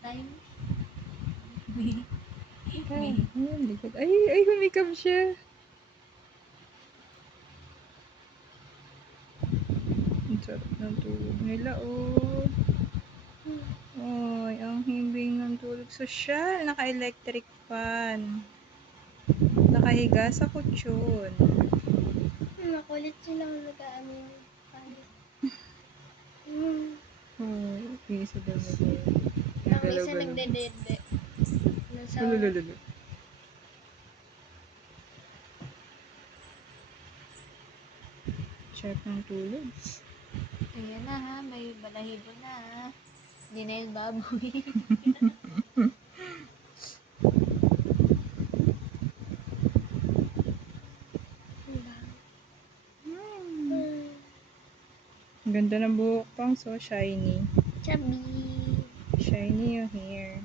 tayo. Ayan, likod. Ay, humikab siya. Ang sarap ng tulog nila, oh. Oy, ang himbing ng tulog. Sosyal, naka-electric fan. Nakahiga sa kutsyon. Makulit silang nag-aano yung paano. Isa daw na tayo. Ang isa nagdedede. Nasa Lulululu. Sarap ng tulog. ayan na ha, may balahibo na ha. Hindi na yung baboy. Ang ganda ng buhok pang, so shiny. Chubby. Shiny yung hair.